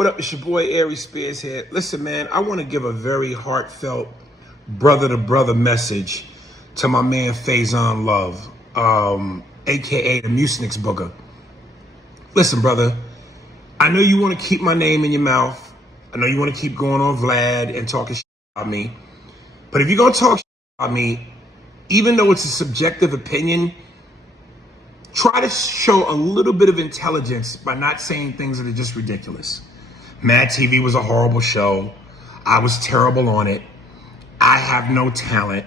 what up? It's your boy Aries Spears here. Listen, man, I want to give a very heartfelt brother-to-brother message to my man Faizon Love, aka the Mucinex Booger. Listen, brother, I know you want to keep my name in your mouth. I know you want to keep going on Vlad and talking shit about me. But if you're going to talk shit about me, even though it's a subjective opinion, try to show a little bit of intelligence by not saying things that are just ridiculous. Mad TV was a horrible show. I was terrible on it. I have no talent.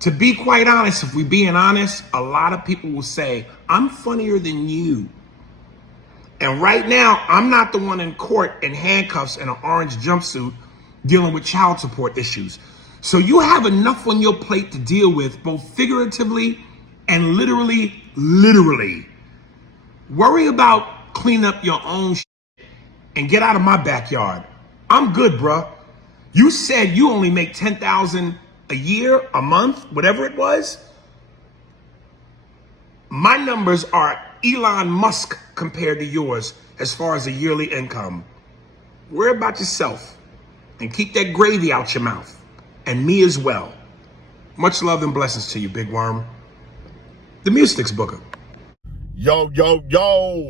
To be quite honest, if we're being honest, a lot of people will say, I'm funnier than you. And right now, I'm not the one in court in handcuffs and an orange jumpsuit dealing with child support issues. So you have enough on your plate to deal with, both figuratively and literally. Worry about cleaning up your own shit and get out of my backyard. I'm good, bruh. You said you only make $10,000 a year, a month, whatever it was. My numbers are Elon Musk compared to yours as far as a yearly income. Worry about yourself and keep that gravy out your mouth. And me as well. Much love and blessings to you, Big Worm. The Mucinex Booger. Yo,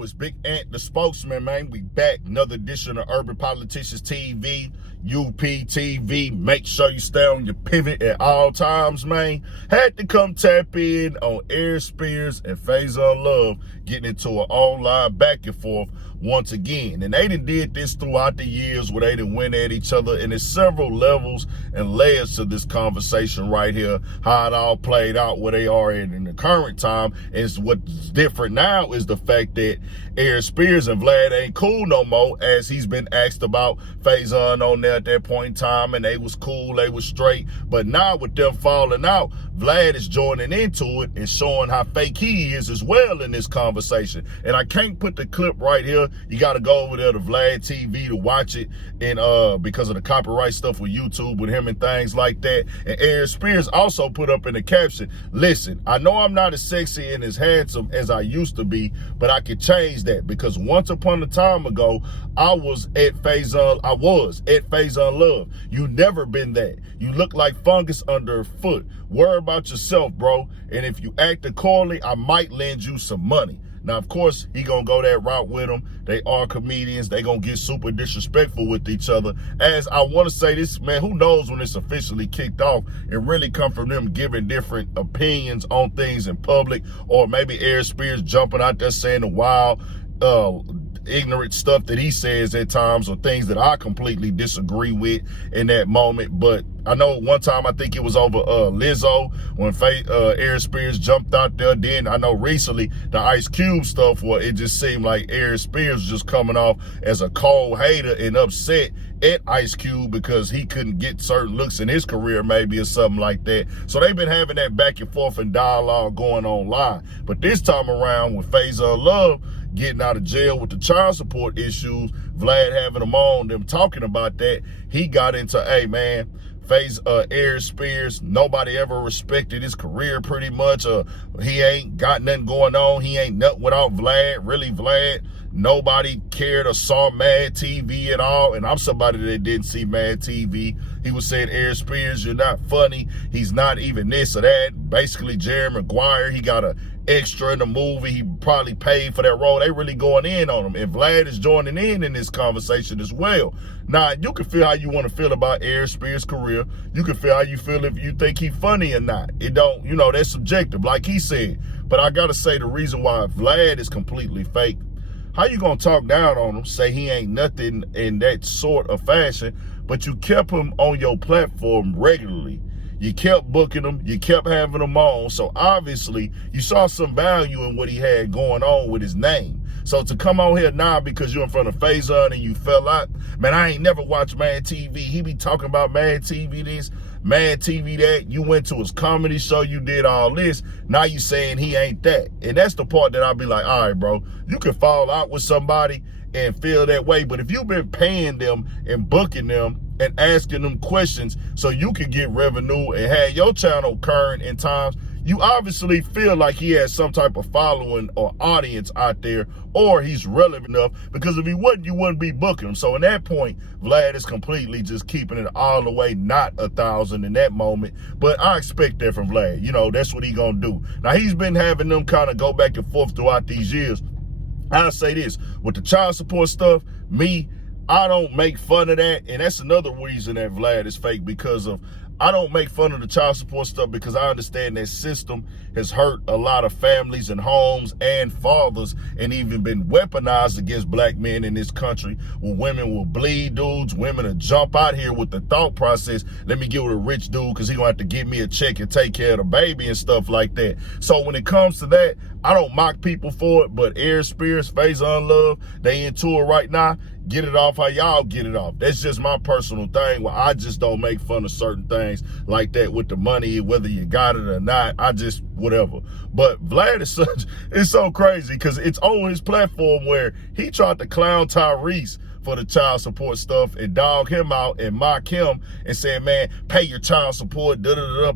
it's Big Ant, the spokesman, man. We back. Another edition of Urban Politicians TV, UPTV. Make sure you stay on your pivot at all times, man. Had to come tap in on Aries Spears and Faizon Love getting into an online back and forth once again. And they done did this throughout the years where they done went at each other. And there's several levels and layers to this conversation right here. How it all played out, where they are in the current time. Is what's different now is the fact that Aries Spears and Vlad ain't cool no more, as he's been asked about Faizon on there at that point in time, and they was cool, they was straight. But now with them falling out, Vlad is joining into it and showing how fake he is as well in this conversation. And I can't put the clip right here. You got to go over there to Vlad TV to watch it, and because of the copyright stuff with YouTube with him and things like that. And Aries Spears also put up in the caption, listen, I know I'm not as sexy and as handsome as I used to be, but I can change that, because once upon a time ago, I was at Faizon Love. You never been that. You look like fungus under a foot. Worry about yourself, bro. And if you act accordingly, I might lend you some money. Now, of course, he gonna go that route with them. They are comedians. They gonna get super disrespectful with each other. As I want to say this, man, who knows when it's officially kicked off and really come from them giving different opinions on things in public, or maybe Aries Spears jumping out there saying the wild, ignorant stuff that he says at times, or things that I completely disagree with in that moment. But I know one time, I think it was over Lizzo, when Aries Spears jumped out there. Then I know recently the Ice Cube stuff, where it just seemed like Aries Spears was just coming off as a cold hater and upset at Ice Cube because he couldn't get certain looks in his career, maybe, or something like that. So they've been having that back and forth and dialogue going on live. But this time around, with Faizon Love getting out of jail with the child support issues, Vlad having them on, them talking about that, he got into, hey, man, Aries Spears, nobody ever respected his career pretty much. He ain't got nothing going on. He ain't nothing without Vlad. Really, Vlad, nobody cared or saw Mad TV at all. And I'm somebody that didn't see Mad TV. He was saying, Aries Spears, you're not funny. He's not even this or that. Basically, Jerry Maguire, he got an extra in the movie. He probably paid for that role. They really going in on him. And Vlad is joining in this conversation as well. Now, you can feel how you want to feel about Aries Spears' career. You can feel how you feel if you think he's funny or not. It don't, that's subjective, like he said. But I got to say, the reason why Vlad is completely fake, how you going to talk down on him, say he ain't nothing in that sort of fashion, but you kept him on your platform regularly. You kept booking him. You kept having him on. So obviously, you saw some value in what he had going on with his name. So to come on here now because you're in front of Faizon and you fell out, man, I ain't never watched Mad TV. He be talking about Mad TV this, Mad TV that. You went to his comedy show. You did all this. Now you saying he ain't that. And that's the part that I'll be like, all right, bro, you can fall out with somebody and feel that way. But if you've been paying them and booking them and asking them questions so you can get revenue and have your channel current in times, you obviously feel like he has some type of following or audience out there, or he's relevant enough, because if he wouldn't, you wouldn't be booking him. So in that point, Vlad is completely just keeping it all the way, not 1,000 in that moment. But I expect that from Vlad. You know, that's what he gonna do. Now, he's been having them kind of go back and forth throughout these years. I'll say this, with the child support stuff, I don't make fun of that. And that's another reason that Vlad is fake, because of, I don't make fun of the child support stuff because I understand that system has hurt a lot of families and homes and fathers, and even been weaponized against black men in this country, where women will bleed dudes, women will jump out here with the thought process, let me get with a rich dude because he gonna have to give me a check and take care of the baby and stuff like that. So when it comes to that, I don't mock people for it, but Aries Spears, Faizon Love, they into it right now. Get it off how y'all get it off. That's just my personal thing, where I just don't make fun of certain things like that with the money, whether you got it or not. I just, whatever. But Vlad is it's so crazy because it's on his platform where he tried to clown Tyrese for the child support stuff and dog him out and mock him and said, man, pay your child support,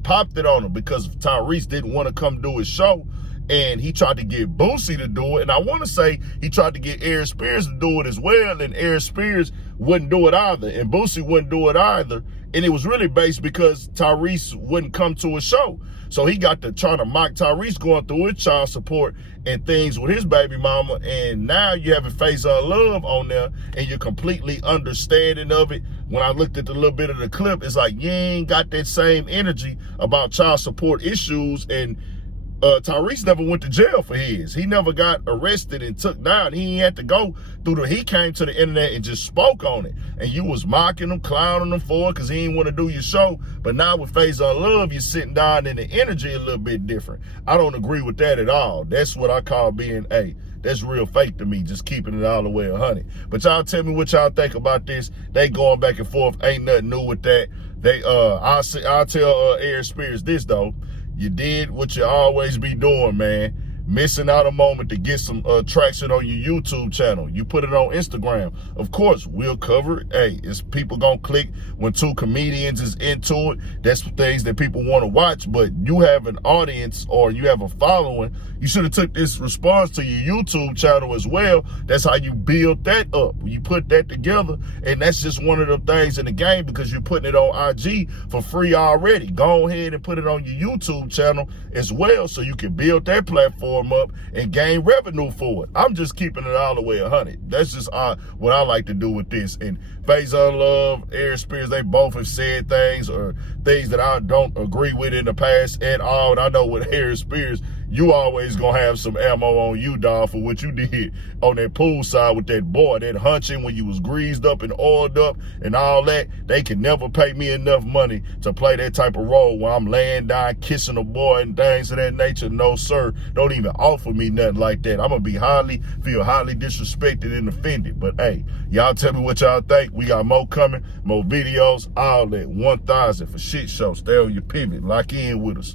popped it on him because Tyrese didn't want to come do his show. And he tried to get Boosie to do it. And I want to say he tried to get Aries Spears to do it as well. And Aries Spears wouldn't do it either. And Boosie wouldn't do it either. And it was really based because Tyrese wouldn't come to his show. So he got to try to mock Tyrese going through his child support and things with his baby mama. And now you have a Faizon Love on there and you're completely understanding of it. When I looked at the little bit of the clip, it's like you ain't got that same energy about child support issues. And Tyrese never went to jail for his. He never got arrested and took down. He had to go through he came to the internet and just spoke on it. And you was mocking him, clowning him for it because he didn't want to do your show. But now with Faizon Love, you're sitting down and the energy a little bit different. I don't agree with that at all. That's what I call being, that's real fake to me, just keeping it all the way 100. But y'all tell me what y'all think about this. They going back and forth. Ain't nothing new with that. I'll tell Aries Spears this, though. You did what you always be doing, man. Missing out a moment to get some traction on your YouTube channel. You put it on Instagram. Of course, we'll cover it. It's people gonna click when two comedians is into it. That's things that people want to watch. But you have an audience or you have a following. You should have took this response to your YouTube channel as well. That's how you build that up. You put that together, and that's just one of the things in the game because you're putting it on IG for free already. Go ahead and put it on your YouTube channel as well so you can build that platform up and gain revenue for it. I'm just keeping it all the way 100. That's just what I like to do with this. And Faizon Love, Aries Spears, they both have said things or things that I don't agree with in the past at all. And I know with Aries Spears, you always gonna have some ammo on you, dog, for what you did on that pool side with that boy, that hunching when you was greased up and oiled up and all that. They can never pay me enough money to play that type of role where I'm laying down, kissing a boy and things of that nature. No, sir. Don't even offer me nothing like that. I'm gonna feel highly disrespected and offended. But y'all tell me what y'all think. We got more coming, more videos, all that. 1,000 for shit show. Stay on your pivot. Lock in with us.